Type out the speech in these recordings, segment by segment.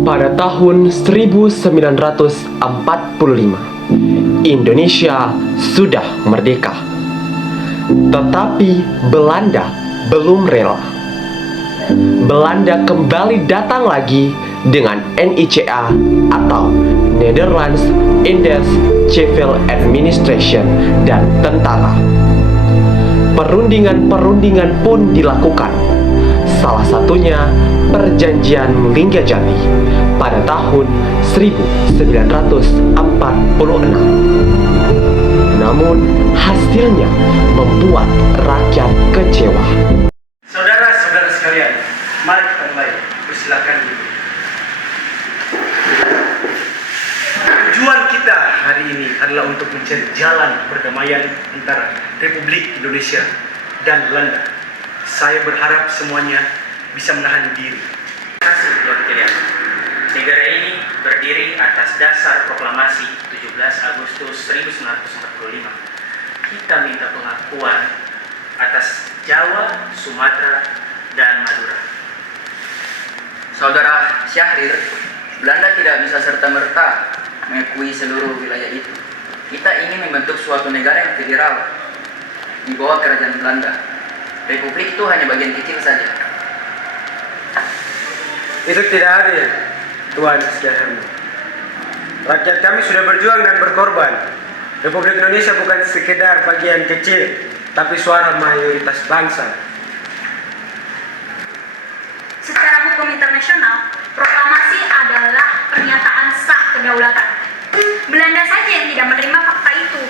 Pada tahun 1945, Indonesia sudah merdeka. Tetapi Belanda belum rela. Belanda kembali datang lagi dengan NICA atau Netherlands Indies Civil Administration dan tentara. Perundingan-perundingan pun dilakukan. Salah satunya Perjanjian Linggajati pada tahun 1946. Namun hasilnya membuat rakyat kecewa. Saudara-saudara sekalian, mari kita mulai. Persilakan dulu. Tujuan kita hari ini adalah untuk mencari jalan perdamaian antara Republik Indonesia dan Belanda. Saya berharap semuanya bisa menahan diri. Terima kasih, Tuan Kilian. Negara ini berdiri atas dasar proklamasi 17 Agustus 1945. Kita minta pengakuan atas Jawa, Sumatera, dan Madura. Saudara Syahrir, Belanda tidak bisa serta-merta mengakui seluruh wilayah itu. Kita ingin membentuk suatu negara yang federal di bawah kerajaan Belanda. Republik itu hanya bagian kecil saja. Itu tidak adil, Tuan Sejahtera. Rakyat kami sudah berjuang dan berkorban. Republik Indonesia bukan sekedar bagian kecil, tapi suara mayoritas bangsa. Secara hukum internasional, proklamasi adalah pernyataan sah kedaulatan. Belanda saja yang tidak menerima fakta itu.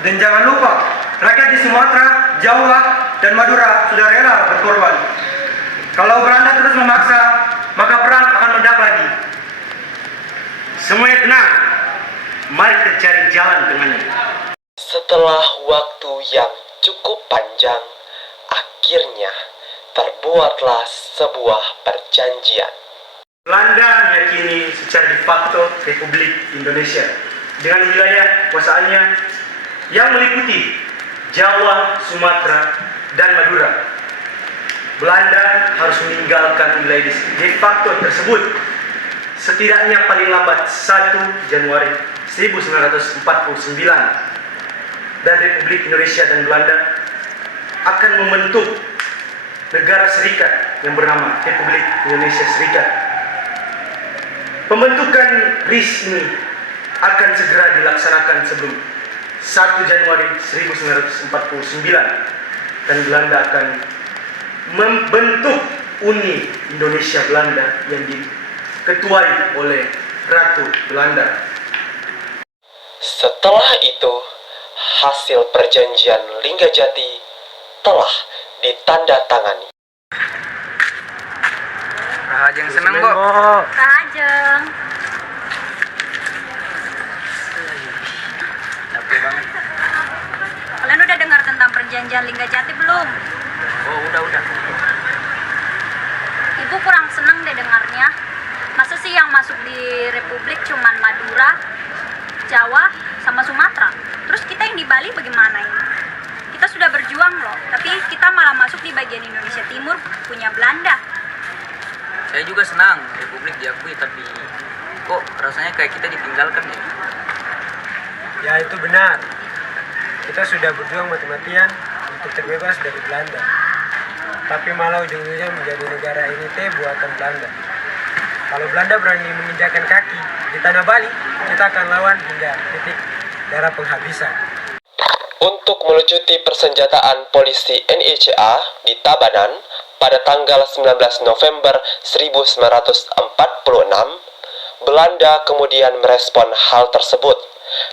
Dan jangan lupa, rakyat di Sumatera, Jawa, dan Madura sudah rela berkorban. Kalau Belanda terus memaksa, maka perang akan meledak lagi. Semuanya tenang. Mari kita cari jalan tengahnya. Setelah waktu yang cukup panjang, akhirnya terbuatlah sebuah perjanjian. Belanda meyakini secara de facto Republik Indonesia dengan wilayah kekuasaannya yang meliputi Jawa, Sumatera, dan Madura. Belanda harus meninggalkan wilayah de facto tersebut setidaknya paling lambat 1 Januari 1949, dan Republik Indonesia dan Belanda akan membentuk negara serikat yang bernama Republik Indonesia Serikat. Pembentukan RIS ini akan segera dilaksanakan sebelum 1 Januari 1949, dan Belanda akan membentuk Uni Indonesia Belanda yang diketuai oleh Ratu Belanda. Setelah itu, hasil perjanjian Linggajati telah ditandatangani. Rahajeng seneng kok. Rahajeng. Capek banget. Kalian udah dengar tentang perjanjian Linggajati belum? Oh, udah. Ibu kurang seneng deh dengarnya. Masa sih yang masuk di Republik cuman Madura, Jawa, sama Sumatera? Terus kita yang di Bali bagaimana ini? Kita sudah berjuang loh, tapi kita malah masuk di bagian Indonesia Timur punya Belanda. Saya juga senang Republik diakui, tapi kok rasanya kayak kita ditinggalkan ya? Ya, itu benar. Kita sudah berjuang mati-matian untuk terbebas dari Belanda. Tapi malah ujung-ujungnya menjadi negara ini buatan Belanda. Kalau Belanda berani menginjakkan kaki di tanah Bali, kita akan lawan hingga titik darah penghabisan. Untuk melucuti persenjataan polisi NICA di Tabanan pada tanggal 19 November 1946, Belanda kemudian merespon hal tersebut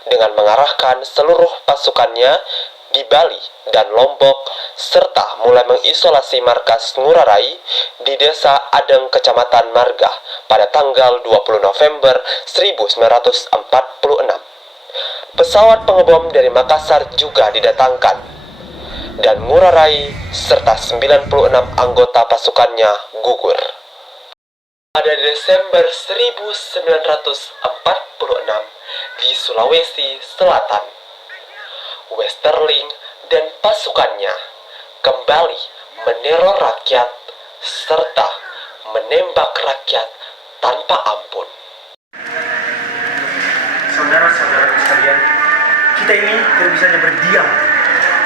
dengan mengarahkan seluruh pasukannya di Bali dan Lombok, serta mulai mengisolasi markas Ngurah Rai di Desa Adeng, Kecamatan Marga pada tanggal 20 November 1946. Pesawat pengebom dari Makassar juga didatangkan, dan Ngurah Rai serta 96 anggota pasukannya gugur. Pada Desember 1946 di Sulawesi Selatan, Westerling dan pasukannya kembali meneror rakyat serta menembak rakyat tanpa ampun. Saudara-saudara sekalian, kita ini tidak bisa hanya berdiam.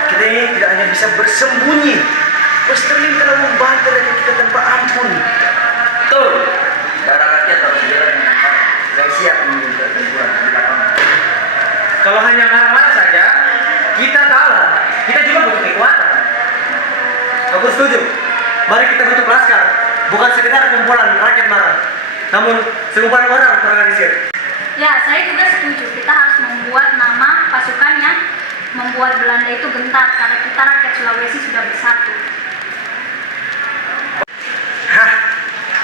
Kita ini tidak hanya bisa bersembunyi. Westerlin telah membantai rakyat kita tanpa ampun. Betul. Darah rakyat harus jalan dengan baik. Saya siap meminta tempuran di lapangan. Kalau hanya marah-marah saja, kita kalah. Kita juga butuh kekuatan. Aku setuju. Mari kita bentuk laskar, bukan sekedar kumpulan rakyat marah, namun sekumpulan orang terorganisir. Ya, saya juga setuju. Kita harus membuat nama pasukan yang membuat Belanda itu gentar karena kita rakyat Sulawesi sudah bersatu. Hah,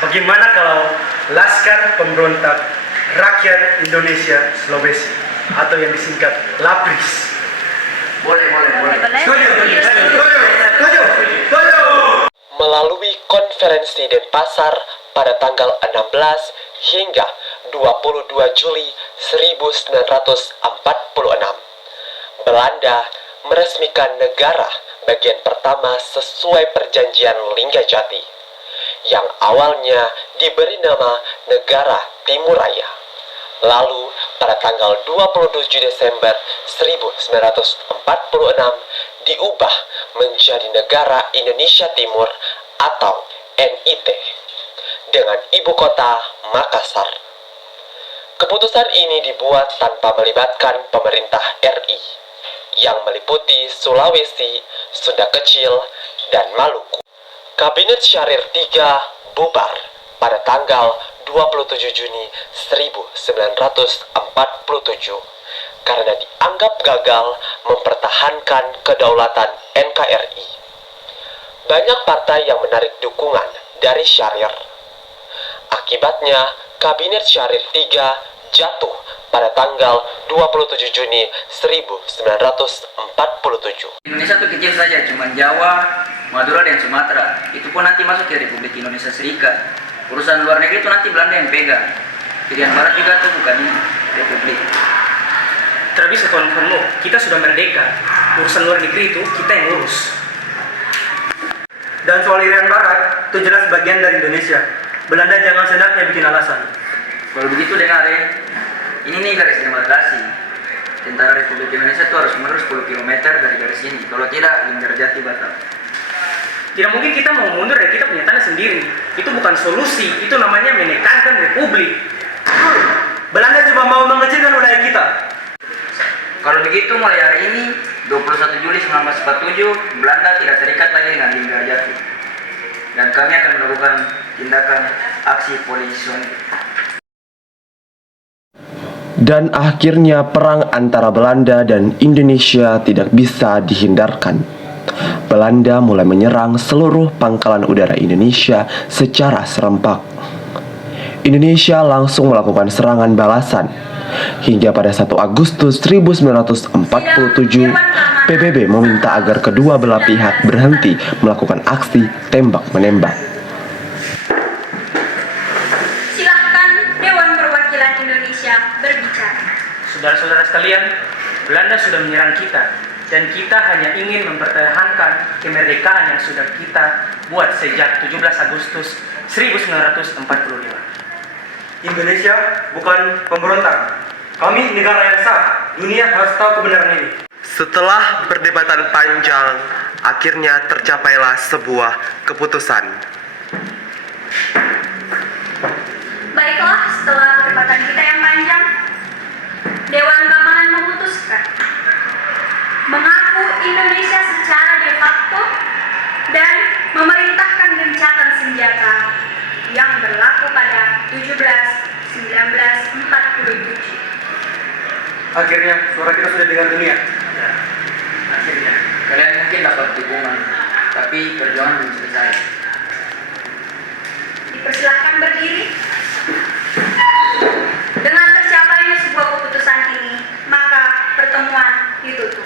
bagaimana kalau Laskar Pemberontak Rakyat Indonesia Sulawesi atau yang disingkat LAPRIS? Boleh. Setuju. Melalui konferensi Denpasar pada tanggal 16 hingga 22 Juli 1946, Belanda meresmikan negara bagian pertama sesuai perjanjian Linggajati, yang awalnya diberi nama Negara Timur Raya. Lalu pada tanggal 27 Desember 1946 diubah menjadi Negara Indonesia Timur atau NIT dengan ibu kota Makassar. Keputusan ini dibuat tanpa melibatkan pemerintah RI yang meliputi Sulawesi, Sunda Kecil, dan Maluku. Kabinet Syahrir III bubar pada tanggal 27 Juni 1947 karena dianggap gagal mempertahankan kedaulatan NKRI. Banyak partai yang menarik dukungan dari Syahrir. Akibatnya, Kabinet Syahrir III jatuh pada tanggal 27 Juni 1947. Indonesia itu kecil saja, cuma Jawa, Madura, dan Sumatera. Itu pun nanti masuk ke Republik Indonesia Serikat. Urusan luar negeri itu nanti Belanda yang pegang. Irian Barat juga tuh bukan ini, Republik. Tidak bisa Tuan Karno, kita sudah merdeka. Urusan luar negeri itu kita yang urus. Dan soal Irian Barat, itu jelas bagian dari Indonesia. Belanda jangan seenaknya bikin alasan. Kalau begitu dengar ya, ini nih garis demarkasi. Tentara Republik Indonesia itu harus mundur 10 km dari garis ini. Kalau tidak, Linggajati batal. Tidak mungkin kita mau mundur dari kita punya tanah sendiri. Itu bukan solusi, itu namanya menekankan republik. Belanda cuma mau mengecilkan wilayah kita. Kalau begitu mulai hari ini, 21 Juli 1947, Belanda tidak terikat lagi dengan Linggajati. Dan kami akan melakukan tindakan aksi polisionik. Dan akhirnya perang antara Belanda dan Indonesia tidak bisa dihindarkan. Belanda mulai menyerang seluruh pangkalan udara Indonesia secara serempak. Indonesia langsung melakukan serangan balasan. Hingga pada 1 Agustus 1947, PBB meminta agar kedua belah pihak berhenti melakukan aksi tembak-menembak. Silahkan Dewan Perwakilan Indonesia berbicara. Saudara-saudara sekalian, Belanda sudah menyerang kita. Dan kita hanya ingin mempertahankan kemerdekaan yang sudah kita buat sejak 17 Agustus 1945. Indonesia bukan pemberontak. Kami negara yang sah. Dunia harus tahu kebenaran ini. Setelah perdebatan panjang, akhirnya tercapailah sebuah keputusan. Baiklah, setelah perdebatan kita yang panjang, Dewan Keamanan memutuskan mengaku Indonesia secara de facto dan memerintahkan gencatan senjata yang berlaku pada 17/1947. Akhirnya suara kita sudah dengar dunia. Akhirnya. Kalian mungkin dapat dukungan, tapi perjuangan belum selesai. Dipersilahkan berdiri. Dengan tercapainya sebuah keputusan ini, maka pertemuan ditutup.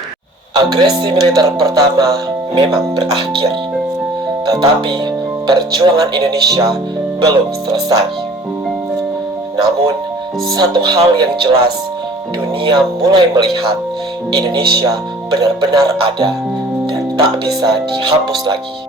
Agresi militer pertama memang berakhir, tetapi perjuangan Indonesia belum selesai. Namun, satu hal yang jelas, dunia mulai melihat Indonesia benar-benar ada dan tak bisa dihapus lagi.